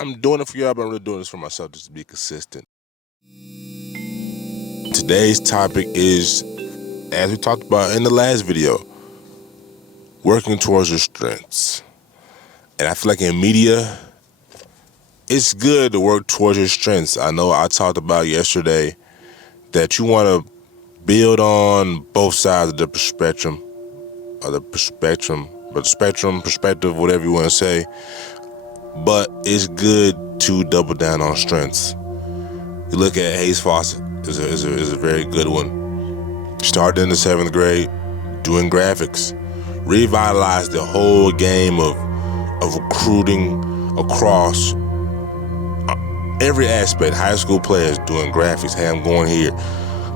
I'm doing it for y'all, but I'm really doing this for myself just to be consistent. Today's topic is, as we talked about in the last video, working towards your strengths. And I feel like in media, it's good to work towards your strengths. I know I talked about yesterday that you want to build on both sides of the spectrum, perspective, whatever you want to say. But it's good to double down on strengths. You look at Hayes Fawcett, is a very good one. Started in the 7th grade doing graphics. Revitalized the whole game of recruiting across every aspect. High school players doing graphics. Hey, I'm going here.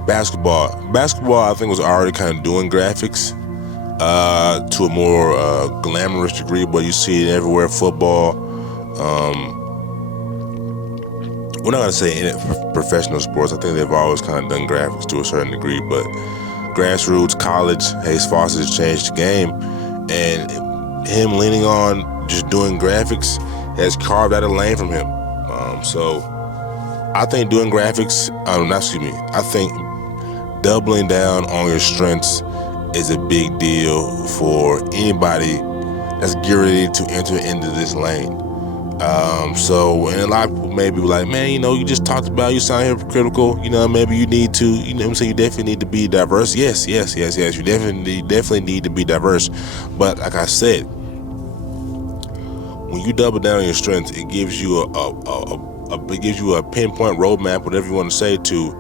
Basketball, I think, was already kind of doing graphics to a more glamorous degree, but you see it everywhere. Football. We're not going to say in professional sports. I think they've always kind of done graphics to a certain degree, but grassroots, college, Hayes Fawcett has changed the game, and him leaning on just doing graphics has carved out a lane from him. So I think doing graphics, I think doubling down on your strengths is a big deal for anybody that's getting ready to enter into this lane. And a lot of people may be like, man, you just talked about, you sound hypocritical, maybe you need to, you definitely need to be diverse. Yes, you definitely need to be diverse. But like I said, when you double down on your strengths, it gives you a pinpoint roadmap, whatever you want to say, to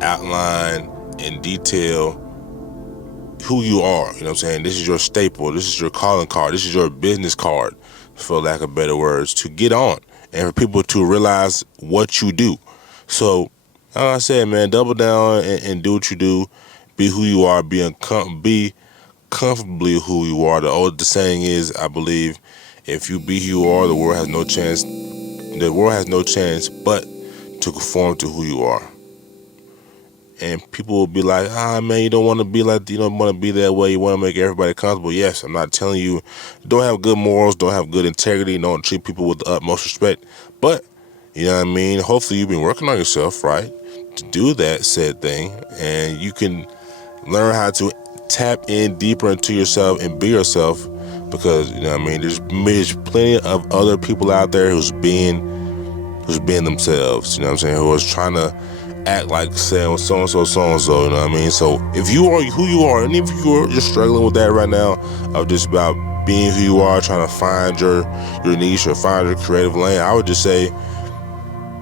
outline in detail who you are. You know what I'm saying? This is your staple. This is your calling card. This is your business card, for lack of better words, to get on and for people to realize what you do. So, like I said, man, double down and do what you do. Be who you are. Be comfortably who you are. The saying is, I believe, if you be who you are, the world has no chance. The world has no chance but to conform to who you are. And people will be like, man, you don't want to be like, you don't want to be that way. You want to make everybody comfortable. Yes, I'm not telling you don't have good morals, don't have good integrity, don't treat people with the utmost respect. But, you know what I mean? Hopefully you've been working on yourself, right, to do that said thing. And you can learn how to tap in deeper into yourself and be yourself, because, you know what I mean, there's plenty of other people out there who's being themselves, you know what I'm saying, who is trying to act like saying so-and-so, you know what I mean? So if you are who you are, and if you're struggling with that right now, of just about being who you are, trying to find your niche or find your creative lane, I would just say,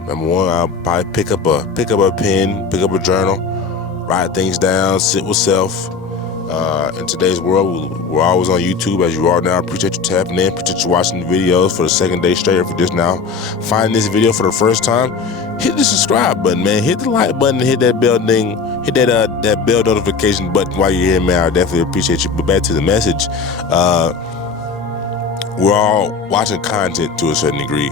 number one, I'll probably pick up a pen, pick up a journal, write things down, sit with self. In today's world, we're always on YouTube, as you are now. Appreciate you tapping in, appreciate you watching the videos for the second day straight. If you're just now finding this video for the first time, hit the subscribe button, man. Hit the like button, hit that bell ding, hit that bell notification button while you're here, man. I definitely appreciate you. But back to the message, we're all watching content to a certain degree.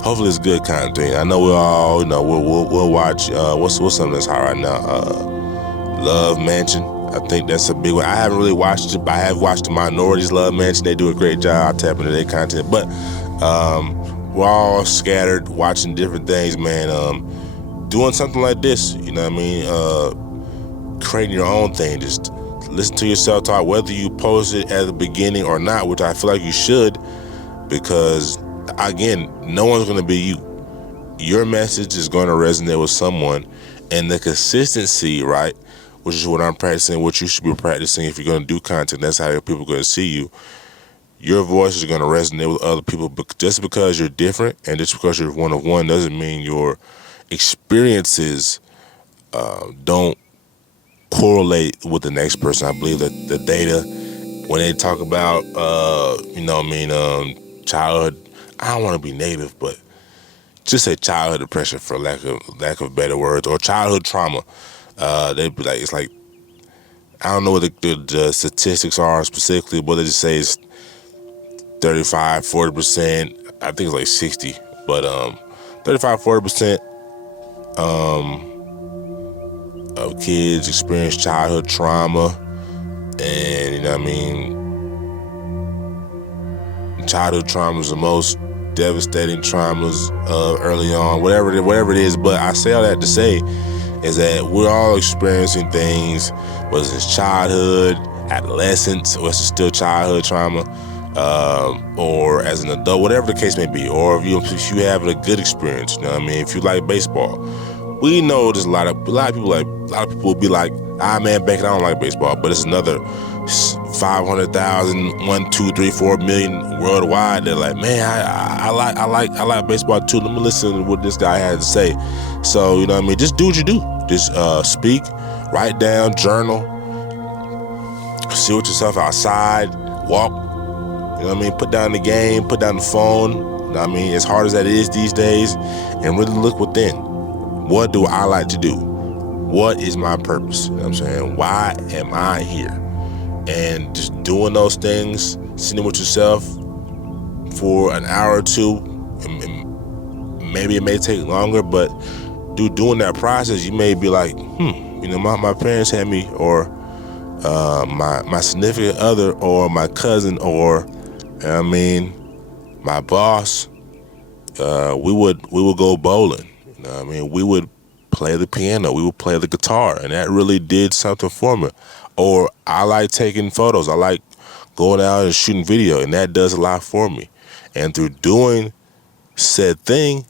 Hopefully it's good content. I know we're all, we'll watch, what's something that's hot right now? Love Mansion. I think that's a big one. I haven't really watched it, but I have watched the Minorities Love Mansion. They do a great job. I tap into their content. But we're all scattered, watching different things, man. Doing something like this, you know what I mean? Creating your own thing. Just listen to yourself talk, whether you post it at the beginning or not, which I feel like you should, because, again, no one's going to be you. Your message is going to resonate with someone, and the consistency, right, which is what I'm practicing, what you should be practicing if you're going to do content. That's how people are going to see you. Your voice is going to resonate with other people. But just because you're different and just because you're one of one doesn't mean your experiences don't correlate with the next person. I believe that the data, when they talk about, childhood, I don't want to be native, but just say childhood depression, for lack of better words, or childhood trauma. They'd be like, it's like, I don't know what the statistics are specifically, but they just say it's 35, 40%. I think it's like 60, but 35, 40% of kids experience childhood trauma, and childhood trauma is the most devastating traumas early on, whatever it is. But I say all that to say is that we're all experiencing things, whether it's childhood, adolescence, or it's still childhood trauma, or as an adult, whatever the case may be, or if you have a good experience, you know what I mean? If you like baseball, we know there's a lot of people will be like, man, Beckett, I don't like baseball, but it's another 500,000, 1, 2, 3, 4 million worldwide. They're like, man, I like baseball too. Let me listen to what this guy had to say. So, you know what I mean? Just do what you do. Just speak, write down, journal, see what yourself outside, walk. You know what I mean? Put down the game, put down the phone. You know what I mean? As hard as that is these days, and really look within. What do I like to do? What is my purpose? You know what I'm saying? Why am I here? And just doing those things, sitting with yourself for an hour or two, and maybe it may take longer, but doing that process, you may be like, you know, my parents had me, or my significant other, or my cousin, or I mean, my boss. We would go bowling. You know what I mean? We would play the piano. We would play the guitar, and that really did something for me. Or I like taking photos. I like going out and shooting video, and that does a lot for me. And through doing said thing,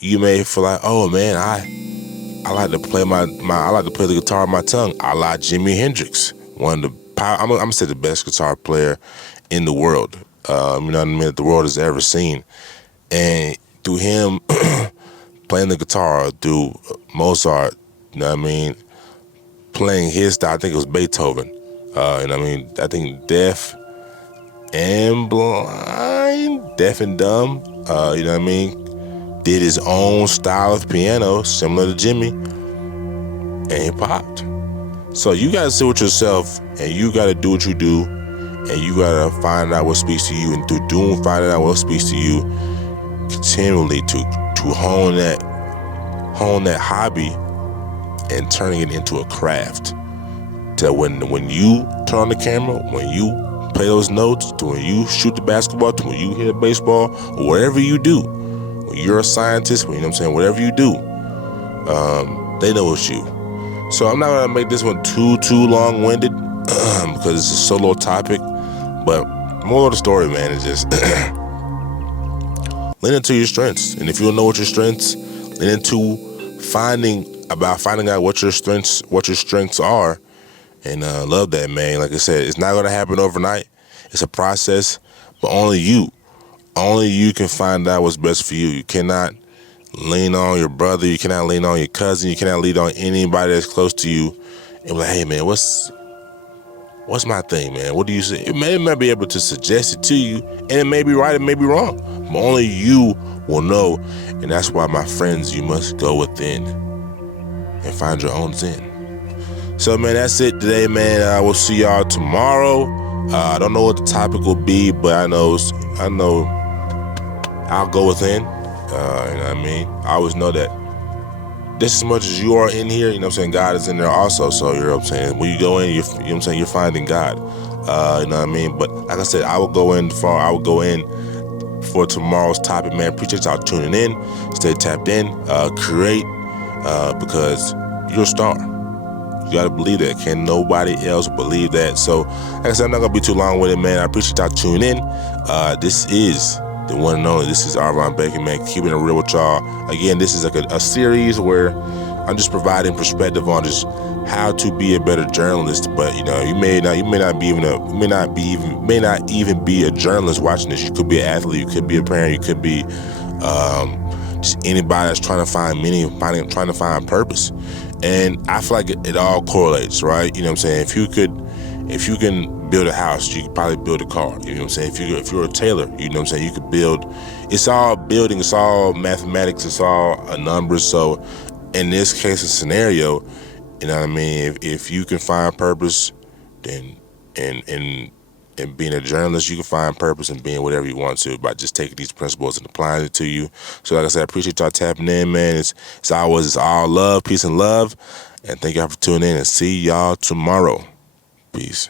you may feel like, oh man, I like to play I like to play the guitar on my tongue. I like Jimi Hendrix, one of the I'm gonna say the best guitar player in the world. You know what I mean? That the world has ever seen. And through him playing the guitar, through Mozart, you know what I mean, playing his style, I think it was Beethoven. You know what I mean? I think deaf and blind, deaf and dumb, you know what I mean, did his own style of piano, similar to Jimmy, and he popped. So you gotta sit with yourself, and you gotta do what you do, and you gotta find out what speaks to you, and through finding out what speaks to you, continually to hone that hobby and turning it into a craft. To when you turn on the camera, when you play those notes, to when you shoot the basketball, to when you hit a baseball, or whatever you do, when you're a scientist, you know what I'm saying, whatever you do, they know it's you. So I'm not gonna make this one too long-winded because it's a solo topic. But more of the story, man, is just lean into your strengths. And if you don't know what your strengths, lean into finding out what your strengths are. And love that, man. Like I said, it's not gonna happen overnight. It's a process, but only you can find out what's best for you. You cannot lean on your brother. You cannot lean on your cousin. You cannot lean on anybody that's close to you. And be like, hey, man, what's my thing, man? What do you say? It may be able to suggest it to you, and it may be right, it may be wrong. But only you will know. And that's why, my friends, you must go within and find your own zen. So, man, that's it today, man. We'll see y'all tomorrow. I don't know what the topic will be, but I know I'll go within. You know what I mean? I always know that just as much as you are in here, you know what I'm saying, God is in there also. So, you know what I'm saying, when you go in, you know what I'm saying, you're finding God. You know what I mean? But like I said, I will go in for tomorrow's topic, man. Appreciate y'all tuning in. Stay tapped in. Create, because you're a star. You gotta believe that. Can nobody else believe that? So, like I said, I'm not gonna be too long with it, man. I appreciate y'all tuning in. This is the one and only. This is Arvon Baker, man. Keeping it real with y'all. Again, this is like a series where I'm just providing perspective on just how to be a better journalist. But you know, you may not even be a journalist watching this. You could be an athlete. You could be a parent. You could be just anybody that's trying to find purpose. And I feel like it all correlates, right? You know what I'm saying? If you can build a house, you could probably build a car. You know what I'm saying? If you're a tailor, you know what I'm saying? You could build. It's all building. It's all mathematics. It's all numbers. So in this case, a scenario, you know what I mean? If you can find purpose, then and being a journalist, you can find purpose in being whatever you want to by just taking these principles and applying it to you. So like I said, I appreciate y'all tapping in, man. It's all love, peace and love. And thank y'all for tuning in, and see y'all tomorrow. Peace.